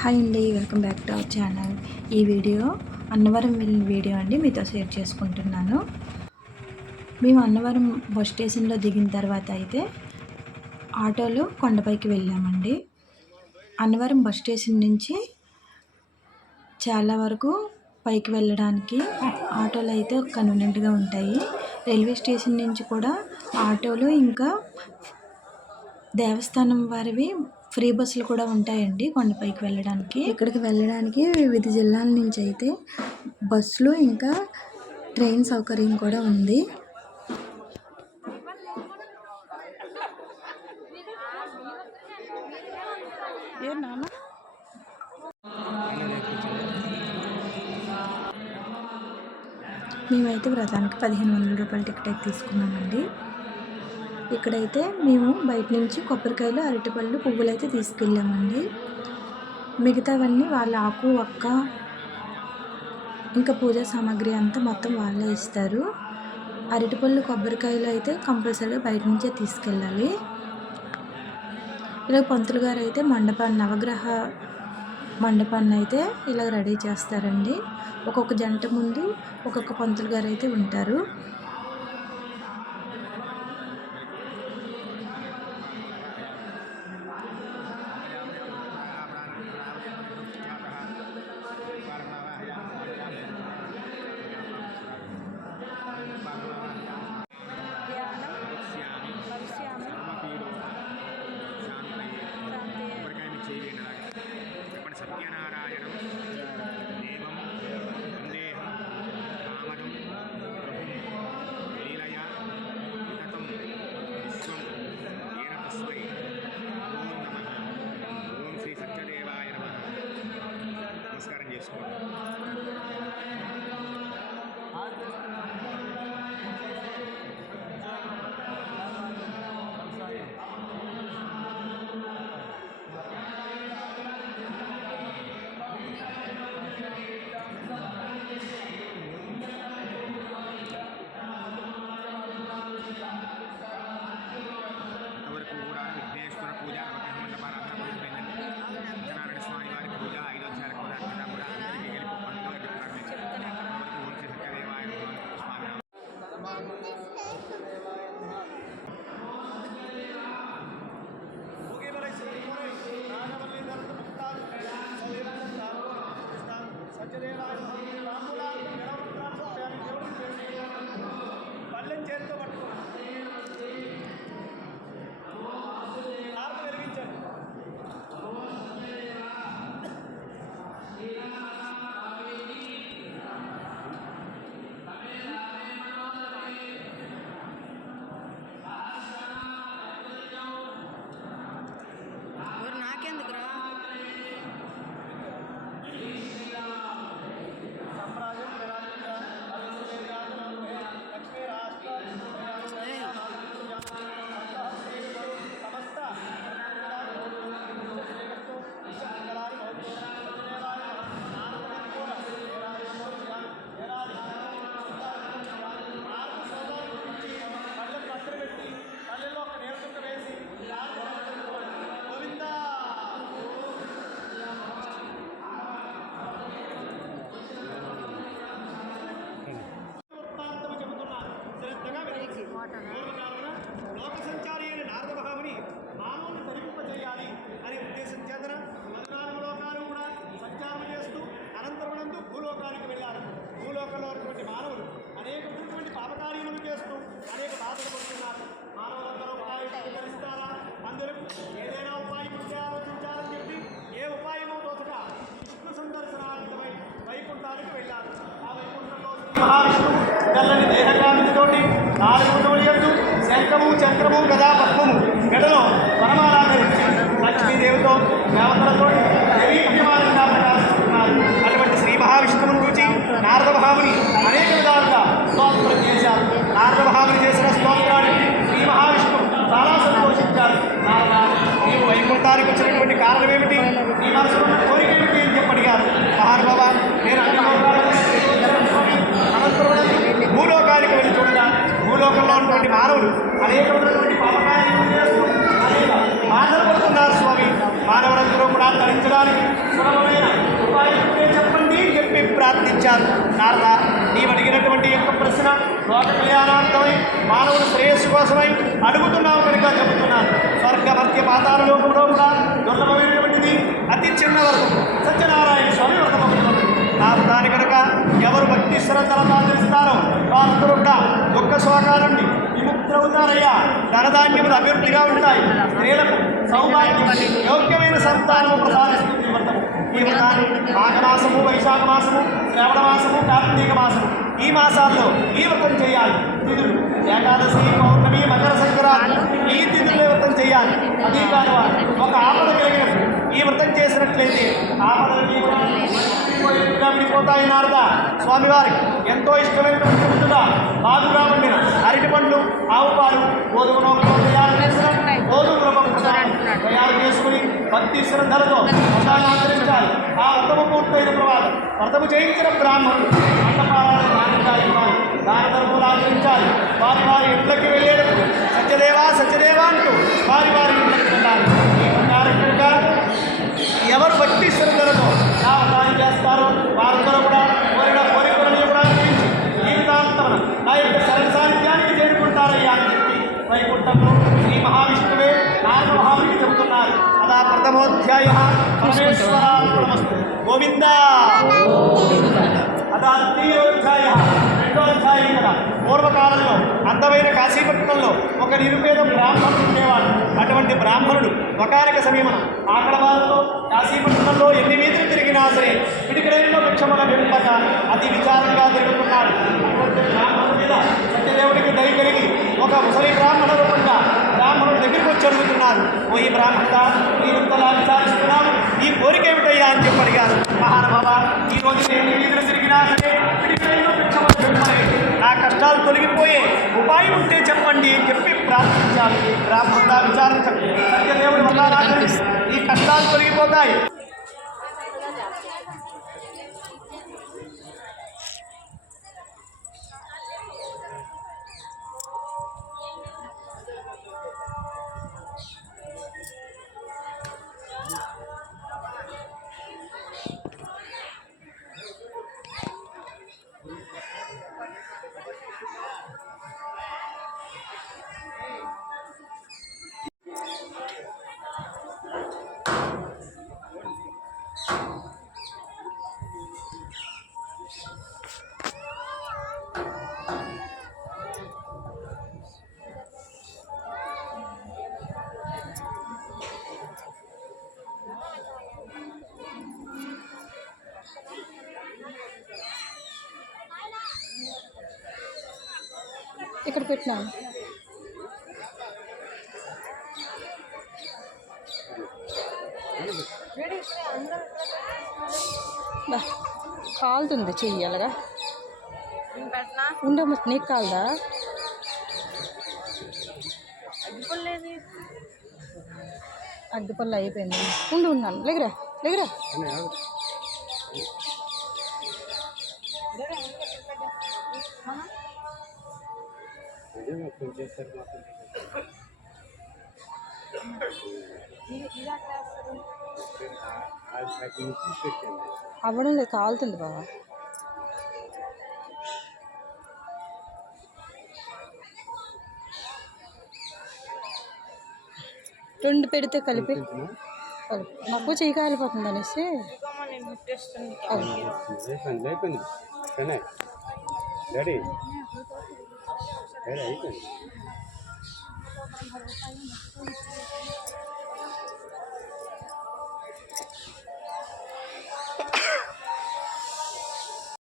Hi అండి welcome back to our channel. ఈ video Annavaram వెళ్ళిన వీడియో అండి మీతో షేర్ చేసుకుంటున్నాను. మేము అన్నవరం బస్ స్టేషన్లో దిగిన తర్వాత అయితే ఆటోలో కొండపైకి వెళ్ళామండి. అన్నవరం బస్ స్టేషన్ నుంచి చాలా వరకు పైకి వెళ్ళడానికి ఆటోలు అయితే కన్వీనెంట్గా ఉంటాయి. రైల్వే స్టేషన్ నుంచి కూడా ఆటోలు ఇంకా దేవస్థానం వారివి ఫ్రీ బస్సులు కూడా ఉంటాయండి కొండపైకి వెళ్ళడానికి. ఇక్కడికి వెళ్ళడానికి వివిధ జిల్లాల నుంచి అయితే బస్సులు ఇంకా ట్రైన్ సౌకర్యం కూడా ఉంది. మేమైతే వ్రతానికి పదిహేను వందల రూపాయల టికెట్ అయితే తీసుకున్నామండి. ఇక్కడైతే మేము బయట నుంచి కొబ్బరికాయలు అరటిపళ్ళు పువ్వులు అయితే తీసుకెళ్ళామండి. మిగతావన్నీ వాళ్ళ ఆకు ఒక్క ఇంకా పూజా సామాగ్రి అంతా మొత్తం వాళ్ళే ఇస్తారు. అరటిపళ్ళు కొబ్బరికాయలు అయితే కంపల్సరీగా బయట నుంచే తీసుకెళ్ళాలి. ఇలా పంతులు గారు అయితే మండపాన్ని నవగ్రహ మండపాన్ని అయితే ఇలా రెడీ చేస్తారండి. ఒక్కొక్క జంట ముందు ఒక్కొక్క పంతులు గారు అయితే ఉంటారు. आज తెల్లని దేహకాంతితోటి నాలుగు తోడియద్దు శంఖము చక్రము గదా పద్మము మెడలో పరమారాధరించి లక్ష్మీదేవితో దేవతలతో దేవీ ప్రకాశిస్తున్నారు. అటువంటి శ్రీ మహావిష్ణువును చూచి నారద భావుని అనేక విధాలుగా స్తోత్రం చేశారు. నారద భావుని చేసిన స్తోత్రాన్ని శ్రీ మహావిష్ణువు చాలా సంతోషించారు. నారద నీవు వైకుంఠానికి వచ్చినటువంటి కారణం ఏమిటి? నీ మనసులో అడుగుతున్నావు కనుక చెబుతున్నాను స్వర్గ మధ్య పాతాల లోకంలో కూడా దుర్లభమైనటువంటిది అతి చిన్న వరకు. సత్యనారాయణ స్వామి వ్రతమవుతున్నారు దాని కనుక ఎవరు భక్తి శ్రద్ధలతో ఆచరిస్తారో వారందరూ కూడా దుఃఖ శోకాలండి విముక్తులవుతారయ్యా ధనధాన్యములు అభివృద్ధిగా ఉంటాయి. స్త్రీలకు సౌభాగ్యం యోగ్యమైన సంతానము ప్రసాదిస్తుంది. ఈ వ్రతము మాఘమాసము వైశాఖ మాసము శ్రావణ మాసము కార్తీక మాసము ఈ మాసాల్లో ఈ వ్రతం చేయాలి. తిథులు. ఏకాదశి పౌర్ణమి మకర సంక్రాంతి ఈ తిథుల్లో వ్రతం చేయాలి. అదే కాదు ఒక ఆపద కలిగినప్పుడు ఈ వ్రతం చేసినట్లయితే ఆపద కూడా విడిపోతాయి నారద. స్వామివారికి ఎంతో ఇష్టమైనటువంటి ఫుడ్గా బాగుగా ఉండిన అరటి పండ్లు ఆవు పాలు గోధుమ నూకలు తయారు చేసిన గోధుమ తయారు చేసుకుని భక్తి శ్రద్ధలతో వ్రతాన్ని ఆచరించాలి. ఆ వ్రతము పూర్తయిన తర్వాత వ్రతము చేయించిన బ్రాహ్మణులు అన్నపారాయణ ఆచరించాలి ఇవ్వాలి దాన ధర్మములు ఆచరించాలి. వారి వారి ఇంట్లోకి వెళ్ళేటప్పుడు సత్యదేవా సత్యదేవా అంటూ వారి వారి ఇంట్లోకి వెళ్ళాలి. ఈ ప్రకారం ఎవరు భక్తి శ్రద్ధలతో నా వ్రతాన్ని చేస్తారో వారందరూ కూడా కోరిన కోరికలను కూడా తీర్చి జీవితాంతమున నా యొక్క శరణ చేరుకుంటారయ్యా అని చెప్పి వైకుంఠంలో అదా ప్రథమోధ్యాయ పరమేశ్వరార్పణమస్తు గోవింద అదా ద్వితీయోధ్యాయ రెండో అధ్యాయం కదా పూర్వకాలంలో అందమైన కాశీపట్నంలో ఒక నిరుపేద బ్రాహ్మణుడు ఉండేవాడు. అటువంటి బ్రాహ్మణుడు ఒకనక సమయమున ఆకలవాళ్ళతో కాశీపట్నంలో ఎన్ని వీధులు తిరిగినా సరే పిడికిడైన వృక్షముల వెంపక అతి విచారంగా తిరుగుతున్నాడు. అటువంటి బ్రాహ్మణుడు మీద సత్యదేవుడికి దయ కలిగి ఒక ముసలి బ్రాహ్మణ రూపంగా దగ్గరికి వచ్చి అడుగుతున్నారు. ఓ ఈ బ్రాహ్మణ నీవింతలా విచారిస్తున్నావు ఈ కోరిక ఏమిటయ్యా? అని చెప్పి అడిగారు. మహానుభావ ఈ రోజు నేను ఎన్ని వీధులు తిరిగినా సరే నా కష్టాలు తొలగిపోయే ఉపాయం ఉంటే చెప్పండి అని చెప్పి ప్రార్థించాలి. బ్రాహ్మణ విచారించండి సత్యదేవుడి వల్ల ఈ కష్టాలు తొలగిపోతాయి. ఇక్కడ పెట్టినా? కాలుతుంది చెయ్యి అలాగా. ఉండమ్మ నీకు కాలదా? అగ్గిపుల్లేది అగ్గిపల్లి అయిపోయింది. ఉండు ఉన్నాను లేగరా లేగరా అవ్వడం లేదు కాలుతుంది బాబా రెండు పెడితే కలిపి. నాకు చెయ్యి కాలిపోతుంది అనేసి నేను ముట్టేస్తుంది అయిపోయింది అయిపోయింది సరే డాడీ డాడీ అయిపోయింది